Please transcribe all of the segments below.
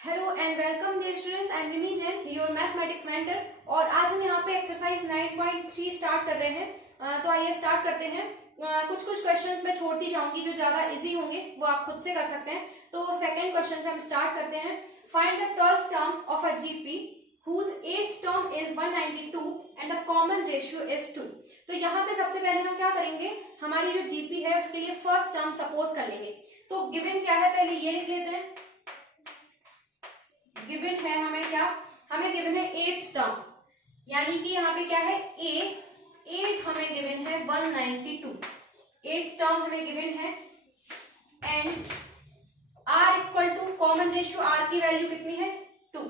Hello and welcome dear students, I am Rimi Jain, your mathematics mentor. और आज हम यहाँ पे एक्सरसाइज 9.3 स्टार्ट कर रहे हैं। तो आइए स्टार्ट करते हैं। कुछ क्वेश्चंस मैं छोड़ती जाऊंगी, जो ज्यादा इजी होंगे वो आप खुद से कर सकते हैं। तो सेकंड क्वेश्चन से हम स्टार्ट करते हैं। Find the 12th term of a GP whose 8th term is 192 and the common ratio is 2। तो यहाँ पे सबसे पहले हम क्या करेंगे, हमारी जो जीपी है उसके लिए फर्स्ट टर्म सपोज कर लेंगे। तो गिवन क्या है, पहले ये लिख लेते हैं। गिवन है हमें क्या, हमें गिवन है 8th टर्म, यानी कि यहाँ पे क्या है A8 हमें गिवन है 192। 8th टर्म हमें गिवन है and R equal to common ratio R की वैल्यू कितनी है 2।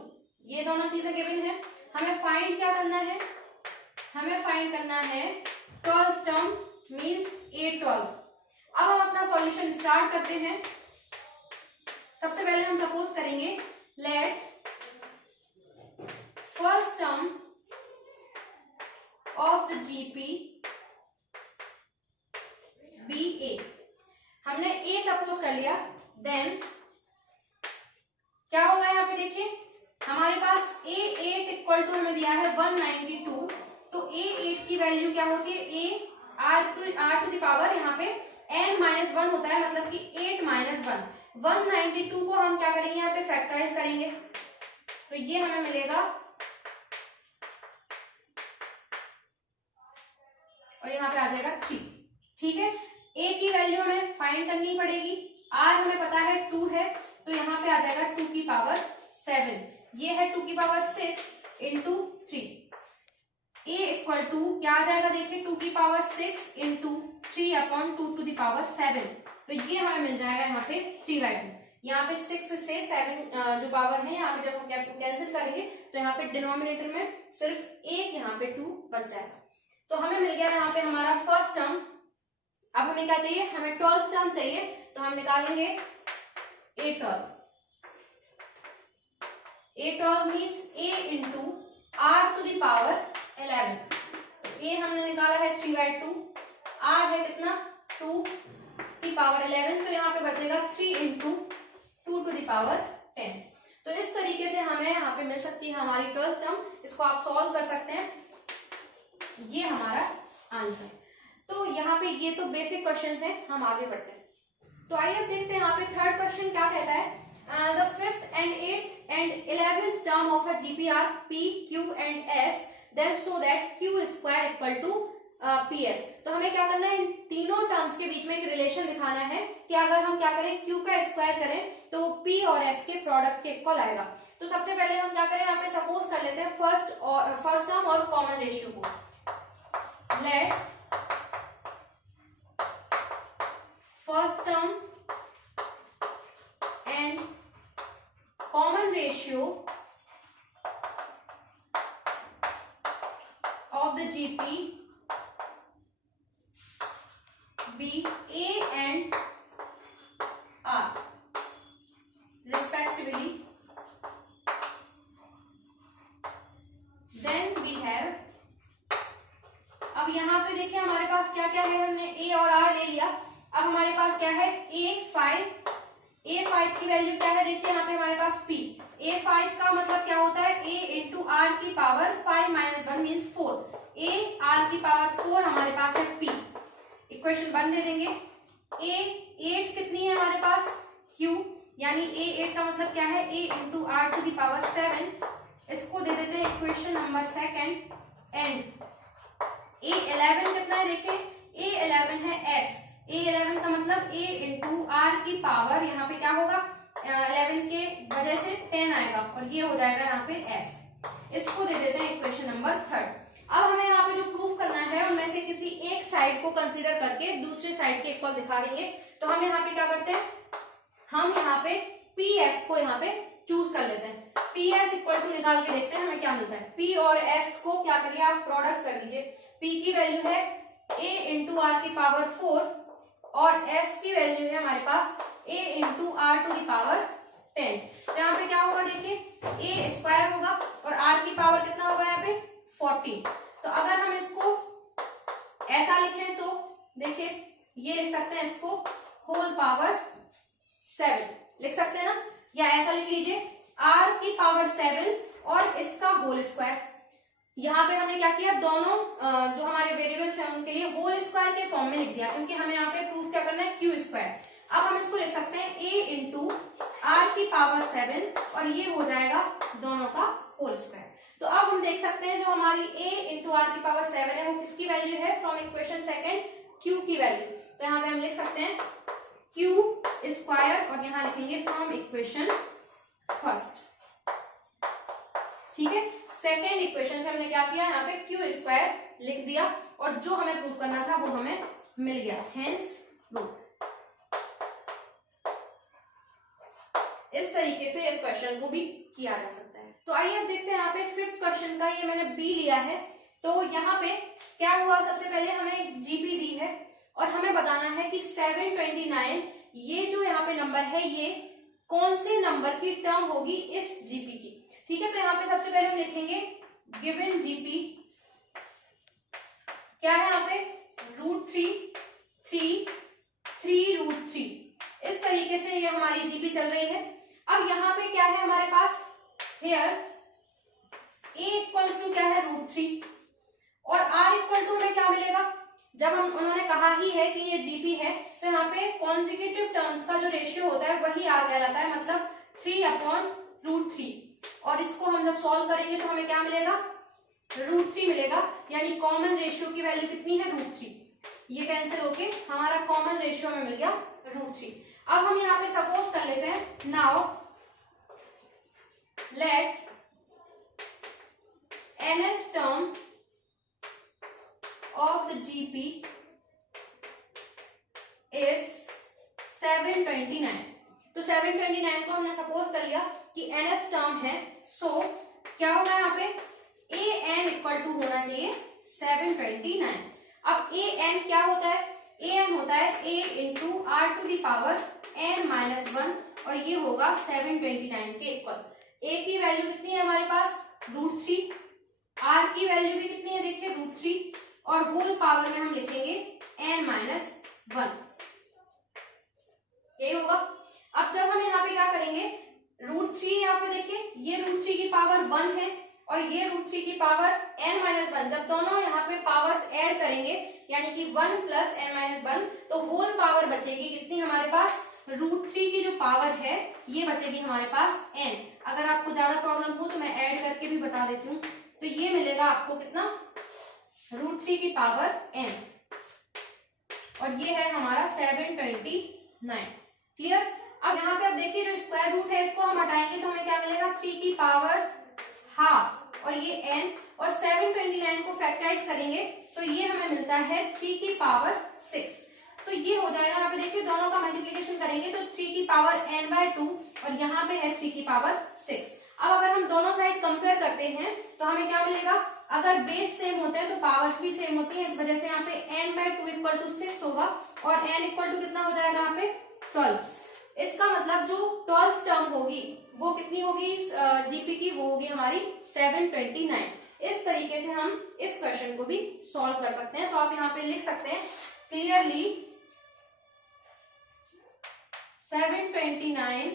ये दोनों चीजें गिवन है। हमें फाइंड क्या करना है, हमें फाइंड करना है 12th टर्म मींस A12। अब हम अपना सॉल्यूशन स्टार्ट करते हैं। सबसे पहले हम सपोज करेंगे let first term of the GP B A. हमने ए सपोज कर लिया, देन क्या होगा यहाँ पे देखिए, हमारे पास A8 इक्वल टू हमें दिया है 192। तो A8 की वैल्यू क्या होती है, A R to the power यहाँ पे n-1 होता है, मतलब कि 8-1। 192 को हम क्या करेंगे, यहाँ पे फैक्टराइज करेंगे तो ये हमें मिलेगा और यहाँ पे आ जाएगा 3। ठीक है, A की वैल्यू हमें फाइंड करनी पड़ेगी। R हमें पता है 2 है, तो यहाँ पे आ जाएगा 2 की पावर 7। ये है 2 की power 6 into 3। A equal to क्या आ जाएगा देखिए, 2 की power 6 into 3/2 to the power 7। तो ये हमें मिल जाएगा यहाँ पे 3/2। यहाँ पे 6 से 7 जो पावर है, यहाँ पे जब हम कैंसिल करेंगे तो यहाँ पे डिनोमिनेटर में सिर्फ एक यहाँ पे 2 बच जाएगा। तो हमें मिल गया यहाँ पे हमारा फर्स्ट टर्म। अब हमें क्या चाहिए, हमें 12th टर्म चाहिए, तो हम निकालेंगे A12। A12 means A into R to the power 11। A हमने निकाला है 3/2, R है कितना 2 की पावर 11, तो यहाँ पे बचेगा 3 इंटू 2 टू द पावर 10। तो इस तरीके से हमें यहाँ पे मिल सकती है हमारी 12th टर्म। इसको आप सॉल्व कर सकते हैं, ये हमारा आंसर। तो यहाँ पे ये तो बेसिक क्वेश्चंस हैं, हम आगे बढ़ते हैं। तो आइए अब देखते हैं यहाँ पे थर्ड क्वेश्चन क्या कहता है। The 5th and 8th and 11th term of a GP are P, Q and S, then so that Q square equal to PS। तो हमें क्या करना है, इन तीनों टर्म्स के बीच में एक रिलेशन दिखाना है कि अगर हम क्या करें, Q का स्क्वायर करें तो P और S के प्रोडक्ट के इक्वल आएगा। तो सबसे पहले हम क्या करें, यहाँ पे सपोज कर लेते हैं फर्स्ट टर्म और कॉमन रेशियो को। Late first term and common ratio of the GP be A and R respectively, then we have। अब यहाँ पे देखिए हमारे पास क्या क्या है, हमने A और R ले लिया। अब हमारे पास क्या है, A5 की वैल्यू क्या है, देखिए यहाँ पे हमारे पास P। A5 का मतलब क्या होता है, A इंटू R की पावर 5-1 मीन्स 4। A R की पावर 4 हमारे पास है P। इक्वेशन 1 दे देंगे। A8 कितनी है हमारे पास, Q, यानी A8 का मतलब क्या है, A into R to the power 7। इसको दे देते हैं इक्वेशन नंबर 2। एंड A11 कितना है, देखिए A11 है S। A11 का मतलब A इंटू R की पावर, यहाँ पे क्या होगा, 11 के वजह से 10 आएगा और ये हो जाएगा यहाँ पे S। इसको दे देते हैं इक्वेशन नंबर 3। अब हमें यहाँ पे जो प्रूफ करना है उनमें से किसी एक साइड को कंसीडर करके दूसरे साइड के इक्वल दिखा देंगे। तो हम यहाँ पे क्या करते हैं, हम यहाँ पे PS को यहाँ पे चूज कर लेते हैं। PS इक्वल टू निकाल के देखते हैं हमें क्या मिलता है। P और S को क्या करिए, आप प्रोडक्ट कर दीजिए। P की वैल्यू है A इंटू R की पावर 4 और S की वैल्यू है हमारे पास A into R to the power 10। तो यहाँ पे क्या होगा देखिए, A स्क्वायर होगा और R की पावर कितना होगा यहाँ पे 40। तो अगर हम इसको ऐसा लिखें तो देखिए ये लिख सकते हैं, इसको होल पावर 7 लिख सकते हैं ना, या ऐसा लिख लीजिए 7 और इसका होल स्क्वायर। यहाँ पे हमने क्या किया, दोनों जो हमारे वेरिएबल्स हैं उनके लिए होल स्क्वायर के फॉर्म में लिख दिया, क्योंकि हमें यहाँ पे प्रूफ क्या करना है, क्यू स्क्वायर। अब हम इसको लिख सकते हैं a इंटू आर की पावर 7 और ये हो जाएगा दोनों का होल स्क्वायर। तो अब हम देख सकते हैं जो हमारी a इंटू आर की पावर 7 है वो किसकी वैल्यू है, फ्रॉम इक्वेशन सेकेंड q की वैल्यू। तो यहाँ पे हम लिख सकते हैं q स्क्वायर और यहाँ लिखेंगे फ्रॉम इक्वेशन फर्स्ट। ठीक है, सेकेंड इक्वेशन से हमने क्या किया, यहाँ पे क्यू स्क्वायर लिख दिया और जो हमें प्रूफ करना था वो हमें मिल गया, हेंस प्रूफ। इस तरीके से इस क्वेश्चन को भी किया जा सकता है। तो आइए अब देखते हैं यहाँ पे फिफ्थ क्वेश्चन का, ये मैंने बी लिया है। तो यहाँ पे क्या हुआ, सबसे पहले हमें जीपी दी है और हमें बताना है कि 729 ये जो यहाँ पे नंबर है ये कौन से नंबर की टर्म होगी इस जीपी की। ठीक है, तो यहाँ पे सबसे पहले हम लिखेंगे गिवन जीपी क्या है, यहाँ पे √3 3√3। इस तरीके से ये हमारी जीपी चल रही है। अब यहाँ पे क्या है हमारे पास, हेयर a इक्वल्स टू क्या है, √3 और r इक्वल टू हमें क्या मिलेगा, जब हम उन्होंने कहा ही है कि ये जीपी है तो यहाँ पे कॉन्जिक्यूटिव टर्म्स का जो रेशियो होता है वही r कहलाता है, मतलब 3/√3। और इसको हम जब सॉल्व करेंगे तो हमें क्या मिलेगा, √3 मिलेगा, यानी कॉमन रेशियो की वैल्यू कितनी है, √3। ये कैंसिल होके हमारा कॉमन रेशियो में मिल गया √3। अब हम यहाँ पे सपोज कर लेते हैं, now let nth term of the GP is 729। तो 729 को हमने सपोज कर लिया कि nth टर्म है, सो क्या होगा यहाँ पे an इक्वल टू होना चाहिए 729। अब an क्या होता है, an होता है a into R to the power n-1 और ये होगा 729 के इक्वल। a की वैल्यू कितनी है हमारे पास, √3, r की वैल्यू भी कितनी है देखिए √3 और होल पावर में हम लिखेंगे n-1, यही होगा। अब जब हम यहाँ पे क्या करेंगे, √3 यहाँ पे देखिए ये √3 की पावर 1 है और ये √3 की पावर n-1, जब दोनों यहाँ पे पावर्स ऐड करेंगे यानी कि 1 प्लस n-1 तो होल पावर बचेगी कितनी हमारे पास, √3 की जो पावर है ये बचेगी हमारे पास n। अगर आपको ज्यादा प्रॉब्लम हो तो मैं ऐड करके भी बता देती हूँ। तो ये मिलेगा आपको कितना, √3 की पावर n और ये है हमारा 729। क्लियर। अब यहाँ पे अब देखिए जो स्क्वायर रूट है इसको हम हटाएंगे तो हमें क्या मिलेगा, 3 की पावर हाफ और ये n और 729 को फैक्टराइज करेंगे तो ये हमें मिलता है 3 की पावर 6। तो ये हो जाएगा, यहाँ पे देखिए दोनों का मल्टीप्लिकेशन करेंगे तो 3 की पावर n/2 और यहाँ पे है 3 की पावर 6। अब अगर हम दोनों साइड कंपेयर करते हैं तो हमें क्या मिलेगा, अगर बेस सेम होते हैं तो पावर्स भी सेम होती है, इस वजह से यहाँ पे n/2 इक्वल टू 6 होगा और n इक्वल टू कितना हो जाएगा यहाँ पे 12। इसका मतलब जो 12th टर्म होगी वो कितनी होगी जीपी की, वो होगी हमारी 729। इस तरीके से हम इस क्वेश्चन को भी सॉल्व कर सकते हैं। तो आप यहाँ पे लिख सकते हैं clearly 729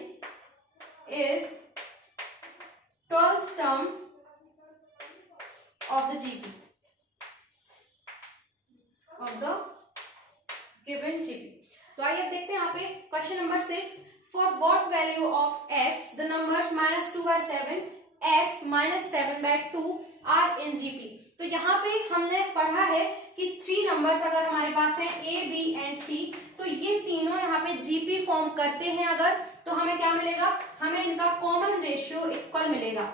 is 12th term of the GP of the given GP। तो आइए अब देखते हैं यहाँ पे question number 6, for what value of x the numbers -2/7 x -7/2 are in GP. तो यहाँ पे हमने पढ़ा है कि 3 नंबर्स अगर हमारे पास है a b एंड c तो ये तीनों यहाँ पे जीपी फॉर्म करते हैं अगर, तो हमें क्या मिलेगा, हमें इनका कॉमन रेशियो इक्वल मिलेगा।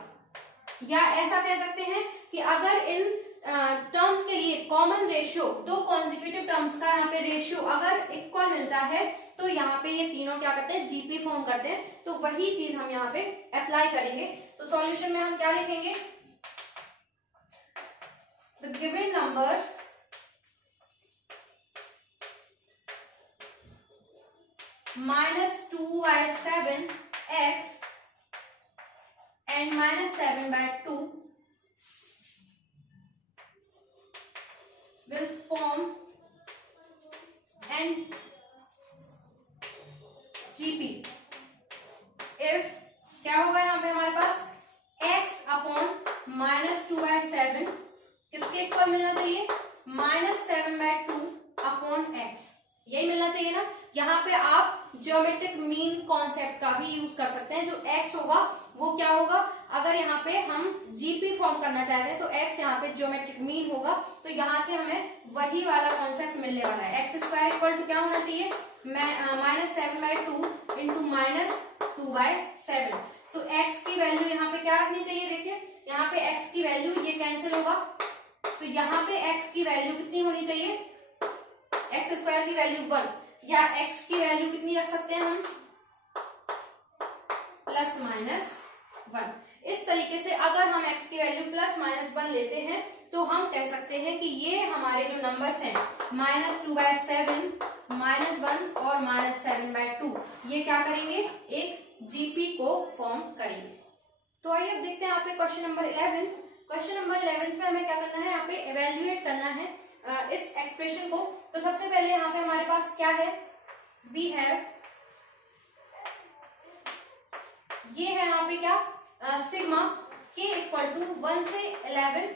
या ऐसा कह सकते हैं कि अगर इन टर्म्स के लिए कॉमन रेशियो, दो कॉन्जिक्यूटिव टर्म्स का यहाँ पे रेशियो अगर इक्वल मिलता है तो यहाँ पे ये तीनों क्या करते हैं, जीपी फॉर्म करते हैं। तो वही चीज हम यहाँ पे अप्लाई करेंगे। तो सॉल्यूशन में हम क्या लिखेंगे, the given numbers -2/7 x and -7/2 will form an GP if क्या होगा यहाँ पे हमारे पास 7 किसके इक्वल मिलना चाहिए, -7/2 अपॉन x, यही मिलना चाहिए ना। यहाँ पे आप ज्योमेट्रिक मीन कॉन्सेप्ट का भी यूज कर सकते हैं। जो x होगा वो क्या होगा, अगर यहाँ पे हम जीपी फॉर्म करना चाहते हैं तो x यहाँ पे ज्योमेट्रिक मीन होगा, तो यहाँ से हमें वही वाला कॉन्सेप्ट मिलने वाला है। x स्क्वायर इक्वल टू क्या होना चाहिए, -7/2 इंटू -2/7। तो x की वैल्यू यहाँ पे क्या रखनी चाहिए, देखिए यहाँ पे x की वैल्यू ये कैंसिल होगा, तो यहाँ पे x की वैल्यू कितनी होनी चाहिए, एक्स स्क्वायर की वैल्यू 1, या x की वैल्यू कितनी रख सकते हैं हम, ±1। इस तरीके से अगर हम x की वैल्यू ±1 लेते हैं तो हम कह सकते हैं कि ये हमारे जो नंबर्स हैं -2/7, -1 और -7/2 ये क्या करेंगे, एक जीपी को फॉर्म करेंगे। तो आइए अब देखते हैं यहाँ पे क्वेश्चन नंबर 11। क्वेश्चन नंबर 11 में हमें क्या करना है, यहाँ पे एवेल्युएट करना है इस एक्सप्रेशन को। तो सबसे पहले यहाँ पे हमारे पास क्या है, वी हैव, ये है यहाँ पे क्या, सिग्मा k इक्वल टू 1 से 11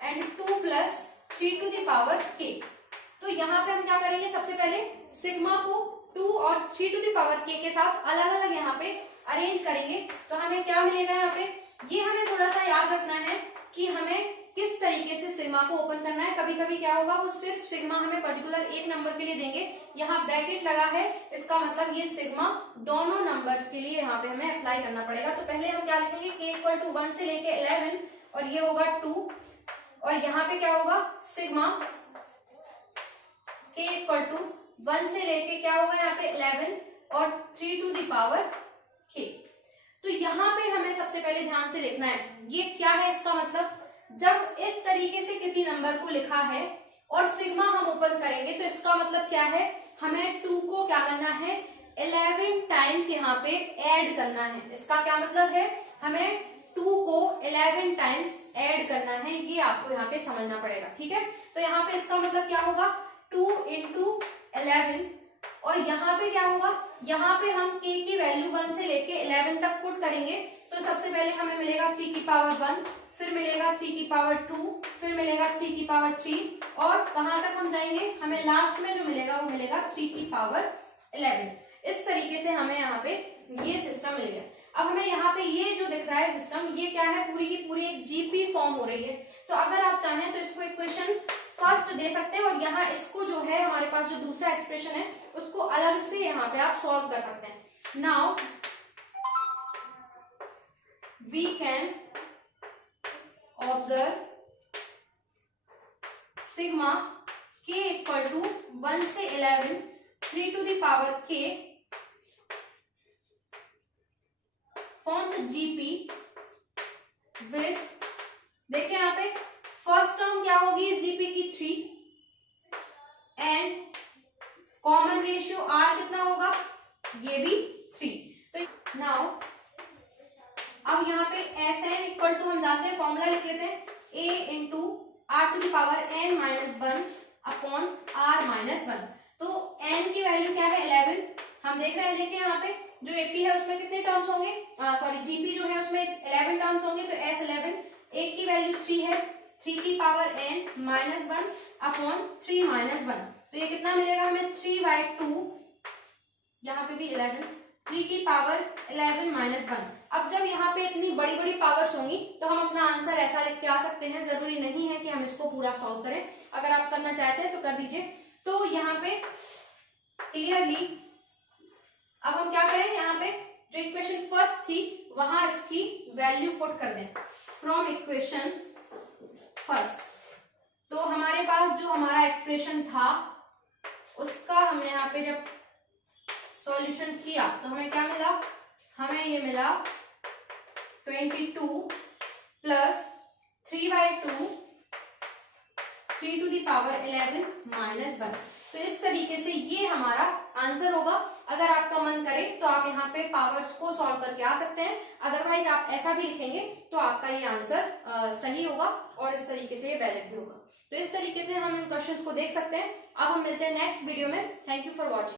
and 2 plus 3 to the power k। तो यहाँ पे हम क्या करेंगे, सबसे पहले सिग्मा को 2 और 3 टू द पावर k के साथ अलग अलग यहाँ पे अरेंज करेंगे। तो हमें क्या मिलेगा यहाँ पे, ये हमें थोड़ा सा याद रखना है कि हमें किस तरीके से सिग्मा को ओपन करना है। कभी कभी क्या होगा, वो सिर्फ सिग्मा हमें पर्टिकुलर एक नंबर के लिए देंगे, यहाँ ब्रैकेट लगा है, इसका मतलब ये सिग्मा दोनों नंबर्स के लिए यहाँ पे हमें अप्लाई करना पड़ेगा। तो पहले हम क्या लिखेंगे, k इक्वल टू 1 से लेके 11 और ये होगा 2, और यहाँ पे क्या होगा, सिग्मा k इक्वल टू 1 से लेके क्या होगा यहाँ पे 11 और 3 टू द पावर k। तो यहाँ पे हमें सबसे पहले ध्यान से लिखना है, ये क्या है, इसका मतलब जब इस तरीके से किसी नंबर को लिखा है और सिग्मा हम ओपन करेंगे तो इसका मतलब क्या है, हमें 2 को क्या करना है, 11 टाइम्स यहाँ पे ऐड करना है। इसका क्या मतलब है, हमें 2 को 11 टाइम्स ऐड करना है, ये आपको यहाँ पे समझना पड़ेगा, ठीक है। तो यहाँ पे इसका मतलब क्या होगा, 2 × 11, और यहाँ पे क्या होगा, यहाँ पे हम k की वैल्यू 1 से लेके 11 तक पुट करेंगे। तो सबसे पहले हमें मिलेगा 3 की पावर 1, फिर मिलेगा 3 की पावर 2, फिर मिलेगा 3 की पावर 3, और कहां तक हम जाएंगे, हमें लास्ट में जो मिलेगा वो मिलेगा 3 की पावर 11। इस तरीके से हमें यहाँ पे ये सिस्टम मिल गया। अब हमें यहाँ पे ये जो दिख रहा है सिस्टम, ये क्या है, पूरी की पूरी एक जीपी फॉर्म हो रही है। तो अगर आप चाहें तो इसको इक्वेशन फर्स्ट दे सकते हैं, और यहाँ इसको जो है हमारे पास जो दूसरा एक्सप्रेशन है उसको अलग से यहाँ पे आप सॉल्व कर सकते हैं। Now we can observe sigma k equal to 1 से 11 3 to the power k forms GP with, देखिए यहाँ पे फर्स्ट टर्म क्या होगी इस जीपी की 3, एंड कॉमन रेशियो r कितना होगा, ये भी 3। तो नाउ अब यहाँ पे Sn इक्वल टू हम जानते हैं, फॉर्मूला लिख लेते हैं, a into r to the power n-1 upon r-1। तो n की वैल्यू क्या है 11, हम देख रहे हैं, देखिए यहाँ पे जो ap है उसमें कितने टर्म्स होंगे, सॉरी gp जो है उसमें 11 टर्म्स होंगे। तो s11, a की वैल्यू 3 है, 3 की पावर n-1 अपॉन 3-1, तो ये कितना मिलेगा हमें 3/2, यहाँ पे भी 11, 3 की पावर 11-1। अब जब यहाँ पे इतनी बड़ी बड़ी पावर्स होंगी तो हम अपना आंसर ऐसा लिख के आ सकते हैं, जरूरी नहीं है कि हम इसको पूरा सॉल्व करें, अगर आप करना चाहते हैं तो कर दीजिए। तो यहाँ पे क्लियरली अब हम क्या करें, यहाँ पे जो इक्वेशन फर्स्ट थी वहां इसकी वैल्यू पुट कर दें फ्रॉम इक्वेशन फर्स्ट। तो हमारे पास जो हमारा एक्सप्रेशन था उसका हमने यहाँ पे जब सॉल्यूशन किया तो हमें क्या मिला, हमें ये मिला 22 प्लस 3/2 3 टू द पावर 11-1। तो इस तरीके से ये हमारा आंसर होगा। अगर आपका मन करे तो आप यहाँ पे पावर्स को सॉल्व करके आ सकते हैं, अदरवाइज आप ऐसा भी लिखेंगे तो आपका ये आंसर सही होगा और इस तरीके से ये वैलिड भी होगा। तो इस तरीके से हम इन क्वेश्चंस को देख सकते हैं। अब हम मिलते हैं नेक्स्ट वीडियो में। Thank you for watching.